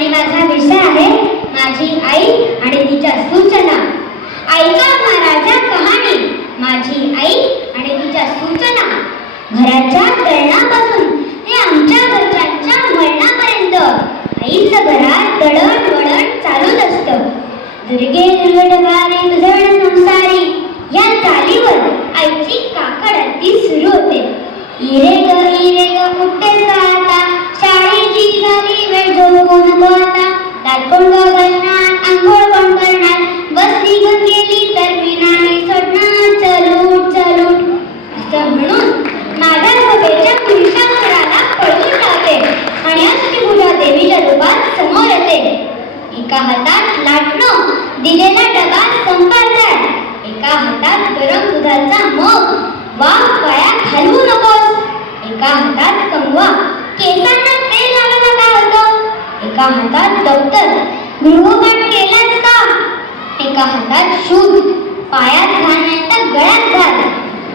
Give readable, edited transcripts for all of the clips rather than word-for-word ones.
आणि माझा विषय आहे माझी आई आणि तिच्या सूचना. ऐका महाराजा कहाणी, माझी आई आणि तिच्या सूचना. घराच्या तळणापासून ते आमच्या घरच्यांच्या मरणापर्यंत आईचं घरात दळणवळण चालूच असतं. दुर्गे दुर्गटकारे तुझण संसारी या चालीवर आईची काकड अगदी सुरू होते. इरे ग उठतेस का आता, शाळेची झाली वेळ झोपू नको आता. दात कोण ग घालणार, आंघोळ कोण करणार, बस निघून गेली तर मी नाही सोडणार, चलूट चलूट असं म्हणून माझ्या झोपेच्या पुरुषा घराला पळवून लावते आणि अष्टभुजा देवीच्या रूपात समोर येते. एका हातात लाटणं दिलेला डबा संपायचा, एका हातात गरम दुधाचा मग, वाफ वाया घालवू नकोस. एका हातात कंगवा, केसांना तेल लावायला काय होतं. एका हातात दप्तर, गृहपाठ केलास का. एका हातात शूज, पायात घाल नाही तर गळ्यात घाल.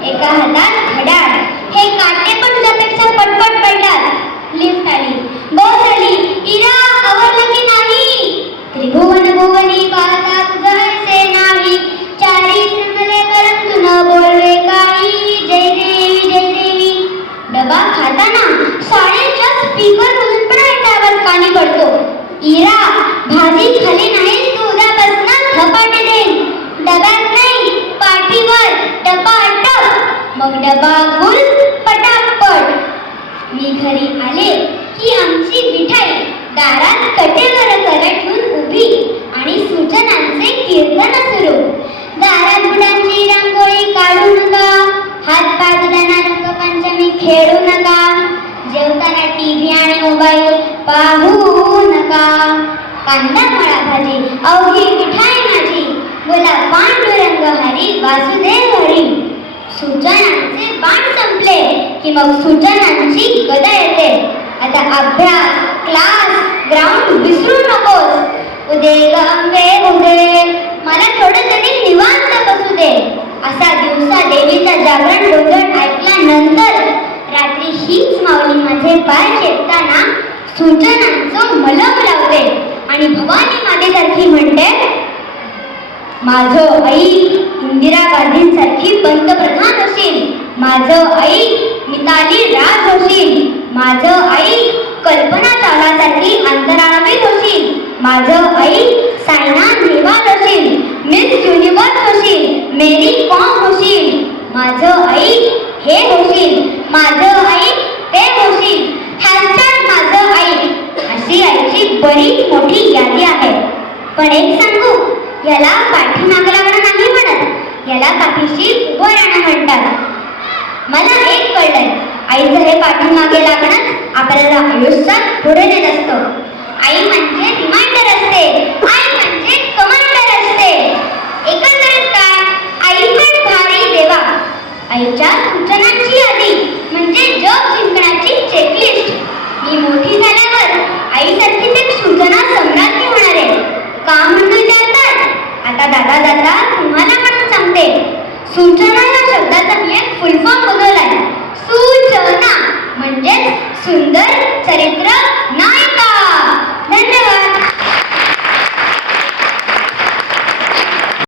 एका हातात घड्याळ, हे काटे पण तुझ्यापेक्षा पटपट पडतात. लिफ्ट आली, बस आली, इरा आवरलं की नाही. त्रिभुवन भुवनी पाहता तुझं हसे नाही, चारी श्रमले परंतु न बोलवे काही. जय देवी जय देवी. डबा खाताना शाळेच्या स्पीकर मधून पण आवाज कानी पडतो. इरा भाजी खाली नाही तू उद्यापासून धपाटे देईन. डब्यात नाही पाठीवर, डबा अटक मग डबा गुल पटापट. मी घरी आले की आमची मिठाई दारात कटेवर करत ठेवून उभी आणि सूचनांचे कीर्तन सुरू. दारात बुडांची रांगोळी काढू नका, हात पाय धुताना रंगपंचमी खेळू नका, जेवताना टीव्ही आणि मोबाईल पाहू नका. कांदा मळा भाजी अवघी मिठाई माझी, बोला पांडुरंग हरी वासुदेव हरी. सूचनांचे बाण संपले की मग सूचनांची गदा येते. आता अभ्यास, क्लास, ग्राउंड विसरू नकोस. उदे गंगे उदे, मला थोडं तरी निवांत बसू दे. असा दिवसा देवीचा जागरण गोंधळ ऐकल्यानंतर रात्री हीच माऊली माझे पाय चेपताना सूचनांचं मलम लावते आणि भवानी मातेसारखी म्हणते, माझं आई इंदिरा गांधींसारखी पंतप्रधान होशील. माझं आई मिताली राज होशील. माझं आई कल्पना चावलासारखी अंतराळवीर होशील. माझं आई सायना नेहवाल होशील. मिस युनिवर्स होशील. मेरी कॉम होशील. माझं आई हे होशील. माझं आई ते होशील. हॅशटॅग माझं आई. अशी आईची बरीच मोठी यादी आहे. पण एक सांगू, याला पाठीमागे लागणं नाही म्हणत, याला पाठीशी उभं राहणं म्हणतात. मला एक कळलंय, आईचं हे पाठीमागे लागणं आपल्याला आयुष्यात पुढे नेत असतं. आई म्हणजे रिमाइंडर असते, आई म्हणजे कमांडर असते. एकंदरीत काय, आई पण भारी देवा. आईच्या सूचनांची यादी म्हणजे जग जिंकण्याची चेकलिस्ट. मी मोठी झाल्यावर आईसारखीच एक सूचना सम्राज्ञी होणार आहे. का म्हणून विचारतात? आता दादा दादा तुम्हाला म्हणून सांगते. सूचना या शब्दाचा मी एक फुल फॉर्म बदललाय. सूचना म्हणजे सुंदर चरित्र नायक.